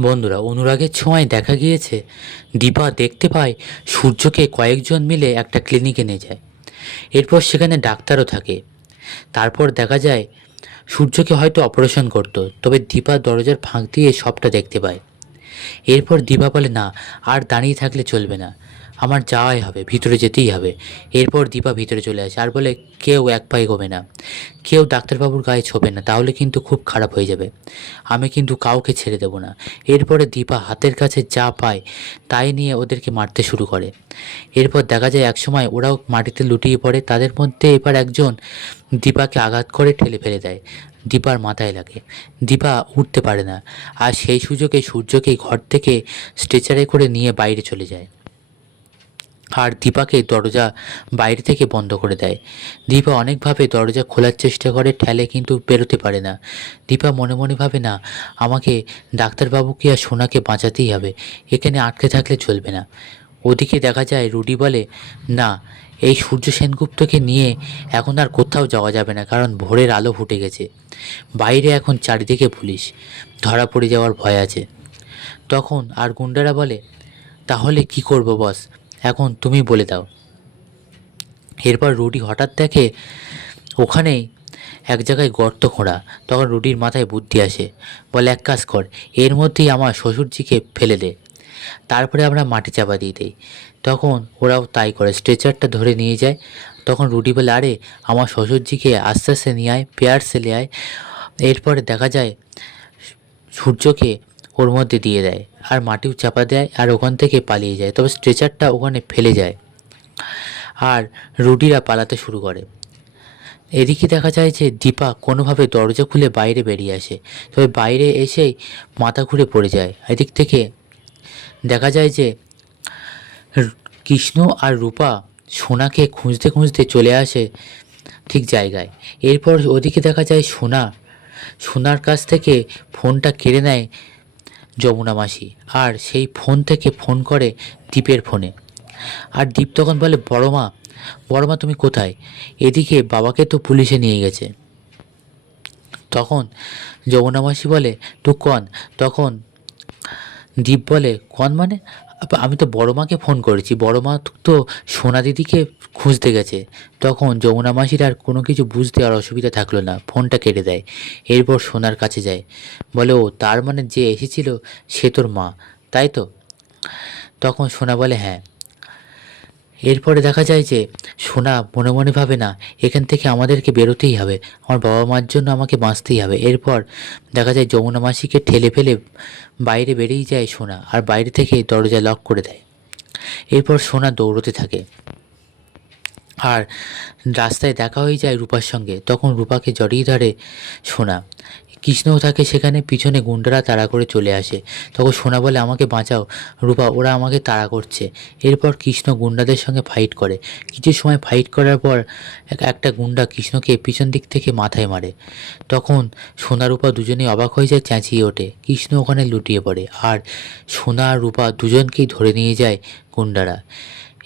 বন্ধুরা, অনুরাগের ছোঁয়ায় দেখা গিয়েছে দীপা দেখতে পায় সূর্যকে কয়েকজন মিলে একটা ক্লিনিকে নিয়ে যায়। এরপর সেখানে ডাক্তারও থাকে। তারপর দেখা যায় সূর্যকে হয়তো অপারেশন করতো, তবে দীপা দরজার ফাঁক দিয়ে সবটা দেখতে পায়। এরপর দীপা বলে, না, আর দাঁড়িয়ে থাকলে চলবে না, আমার যাওয়াই হবে, ভিতরে যেতেই হবে। এরপর দীপা ভিতরে চলে আসে আর বলে, কেউ এক পায়ে এগোবে না, কেউ ডাক্তারবাবুর গায়ে ছোবে না, তাহলে কিন্তু খুব খারাপ হয়ে যাবে, আমি কিন্তু কাউকে ছেড়ে দেবো না। এরপরে দীপা হাতের কাছে যা পায় তাই নিয়ে ওদেরকে মারতে শুরু করে। এরপর দেখা যায় একসময় ওরাও মাটিতে লুটিয়ে পড়ে। তাদের মধ্যে এবার একজন দীপাকে আঘাত করে ঠেলে ফেলে দেয়। দীপার মাথায় লাগে, দীপা উঠতে পারে না। আর সেই সুযোগে সূর্যকে ঘর থেকে স্ট্রেচারে করে নিয়ে বাইরে চলে যায় আর দীপাকে দরজা বাইরে থেকে বন্ধ করে দেয়। দীপা অনেকভাবে দরজা খোলার চেষ্টা করে, ঠেলে, কিন্তু বেরোতে পারে না। দীপা মনে মনে ভাবে, না, আমাকে ডাক্তারবাবুকে আর সোনাকে বাঁচাতেই হবে, এখানে আটকে থাকলে চলবে না। ওদিকে দেখা যায় রুডি বলে, না, এই সূর্য সেনগুপ্তকে নিয়ে এখন আর কোথাও যাওয়া যাবে না, কারণ ভোরের আলো ফুটে গেছে, বাইরে এখন চারিদিকে পুলিশ, ধরা পড়ে যাওয়ার ভয় আছে। তখন আর গুন্ডারা বলে, তাহলে কি করব বস, এখন তুমি বলে দাও। এরপর রুডি হঠাৎ দেখে ওখানেই এক জায়গায় গর্ত খোঁড়া। তখন রুডির মাথায় বুদ্ধি আসে, বলে, এক কাজ কর, এর মধ্যেই আমার শ্বশুরজিকে ফেলে দে, তারপরে আমরা মাটি চাপা দিয়ে দিই। তখন ওরাও তাই করে, স্ট্রেচারটা ধরে নিয়ে যায়। তখন রুডি বলে, আরে, আমার শ্বশুরজিকে আস্তে আস্তে নিয়ে আয়, পেয়ার সেলে আয়। এরপরে দেখা যায় সূর্যকে ওর মধ্যে দিয়ে দেয় আর মাটিও চাপা দেয় আর ওখান থেকে পালিয়ে যায়, তবে স্ট্রেচারটা ওখানে ফেলে যায় আর রুডিরা পালাতে শুরু করে। এদিকে দেখা যায় যে দীপা কোনোভাবে দরজা খুলে বাইরে বেরিয়ে আসে, তবে বাইরে এসেই মাথা ঘুরে পড়ে যায়। এদিক থেকে দেখা যায় যে কৃষ্ণ আর রূপা সোনাকে খুঁজতে খুঁজতে চলে আসে ঠিক জায়গায়। এরপর ওদিকে দেখা যায় সোনার কাছ থেকে ফোনটা কেড়ে নেয় যমুনা মাসি, আর সেই ফোন থেকে ফোন করে দীপের ফোনে। আর দীপ তখন বলে, বড় মা তুমি কোথায়? এদিকে বাবাকে তো পুলিশে নিয়ে গেছে। তখন যমুনা মাসি বলে, তুই কন? তখন দীপ বলে, কন মানে? আমি তো বড় মাকে ফোন করেছি, বড় মা তো সোনা দিদিকে খুঁজতে গেছে। তখন যমুনা মাসির আর কোনো কিছু বুঝতে আর অসুবিধা থাকলো না, ফোনটা কেটে দেয়। এরপর সোনার কাছে যায়, বলে, ও তার মানে যে এসেছিল সে তোর মা, তাই তো? তখন সোনা বলে, হ্যাঁ। এরপরে দেখা যায় যে সোনা মনে মনে ভাবে, না, এখান থেকে আমাদেরকে বেরোতেই হবে, আমার বাবা মার জন্য আমাকে বাঁচতেই হবে। এরপর দেখা যায় যমুনা মাসিকে ঠেলে ফেলে বাইরে বেরিয়ে যায় সোনা, আর বাইরে থেকে দরজা লক করে দেয়। এরপর সোনা দৌড়তে থাকে আর রাস্তায় দেখা হয়ে যায় রূপার সঙ্গে। তখন রূপাকে জড়িয়ে ধরে সোনা। কৃষ্ণও থাকে সেখানে, পিছনে গুন্ডারা তাড়া করে চলে আসে। তখন সোনা বলে, আমাকে বাঁচাও রূপা, ওরা আমাকে তাড়া করছে। এরপর কৃষ্ণ গুন্ডাদের সঙ্গে ফাইট করে। কিছু সময় ফাইট করার পর একটা গুন্ডা কৃষ্ণকে পিছন দিক থেকে মাথায় মারে। তখন সোনা রূপা দুজনেই অবাক হয়ে যায়, চেঁচিয়ে ওঠে। কৃষ্ণ ওখানে লুটিয়ে পড়ে আর সোনা আর রূপা দুজনকেই ধরে নিয়ে যায় গুন্ডারা।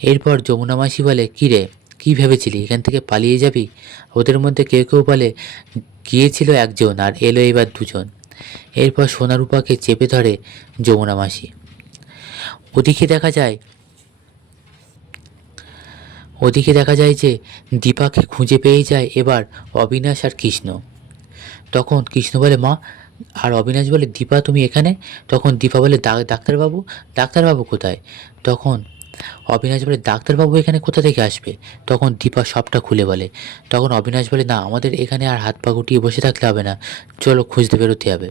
এরপর যমুনা মাসি বলে, কী রে, কী ভেবেছিলি এখান থেকে পালিয়ে যাবি? ওদের মধ্যে কেউ কেউ বলে, গিয়েছিল একজন আর এলো এবার দুজন। এরপর সোনারূপাকে চেপে ধরে যমুনা মাসি। ওদিকে দেখা যায় ওদিকে দেখা যায় যে দীপাকে খুঁজে পেয়ে যায় এবার অবিনাশ আর কৃষ্ণ। তখন কৃষ্ণ বলে, মা। আর অবিনাশ বলে, দীপা তুমি এখানে? তখন দীপা বলে, ডাক্তারবাবু? ডাক্তারবাবু কোথায়? তখন অবিনাশ বলে, ডাক্তারবাবু এখানে কোথা থেকে আসবে? তখন দীপা সবটা খুলে বলে। তখন অবিনাশ বলে, না, আমাদের এখানে আর হাত পা গুটিয়ে বসে থাকলে হবে না, চলো খুঁজতে বেরোতে হবে।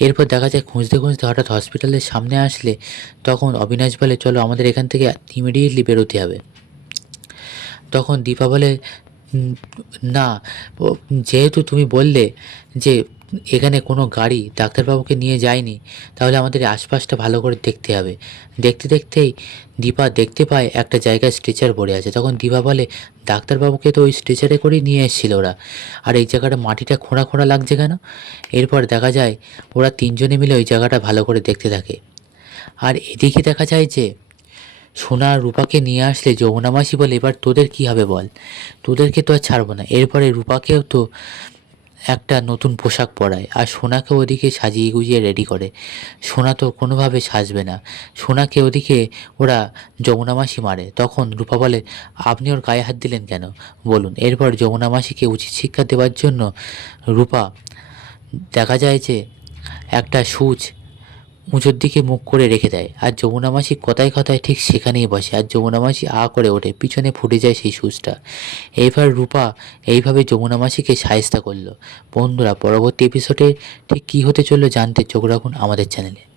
এরপর দেখা যায় খুঁজতে খুঁজতে হঠাৎ হসপিটালের সামনে আসলে তখন অবিনাশ বলে, চলো আমাদের এখান থেকে ইমিডিয়েটলি বেরোতে হবে। তখন দীপা বলে, "উম, না, যেহেতু তুমি বললে যে এখানে কোনো গাড়ি ডাক্তারবাবুকে নিয়ে যায়নি, তাহলে আমাদের আশপাশটা ভালো করে দেখতে হবে।" দেখতে দেখতেই দীপা দেখতে পায় একটা জায়গায় স্ট্রেচার পড়ে আছে। তখন দীপা বলে, ডাক্তারবাবুকে তো ওই স্ট্রেচারে করেই নিয়ে এসেছিল ওরা, আর এই জায়গাটা মাটিটা খোঁড়া খোঁড়া লাগছে কেন? এরপর দেখা যায় ওরা তিনজনে মিলে ওই জায়গাটা ভালো করে দেখতে থাকে। আর এদিকে দেখা যায় যে সোনা আর রূপাকে নিয়ে আসলে যমুনা মাসি বলে, এবার তোদের কি হবে বল, তোদেরকে তো আর ছাড়বো না। এরপরে রূপাকেও তো একটা নতুন পোশাক পরায় আর সোনাকে ওদিকে সাজিয়ে গুজিয়ে রেডি করে। সোনা তো কোনোভাবে সাজবে না। সোনাকে ওদিকে ওরা যমুনা মাসি মারে। তখন রূপা বলে, আপনি ওর গায়ে হাত দিলেন কেন বলুন। এরপর যমুনা মাসিকে উচিত শিক্ষা দেওয়ার জন্য রূপা দেখা যায় যে একটা সুচ উঁচুর দিকে মুখ করে রেখে দেয়, আর যমুনা মাসি কথায় কথায় ঠিক সেখানেই বসে, আর যমুনা মাসি করে ওঠে, পিছনে ফুটে যায় সেই সুচটা। এইবার রূপা এইভাবে যমুনা মাসিকে শায়েস্তা করলো। বন্ধুরা, পরবর্তী এপিসোডে ঠিক কী হতে চললো জানতে চোখ রাখুন আমাদের চ্যানেলে।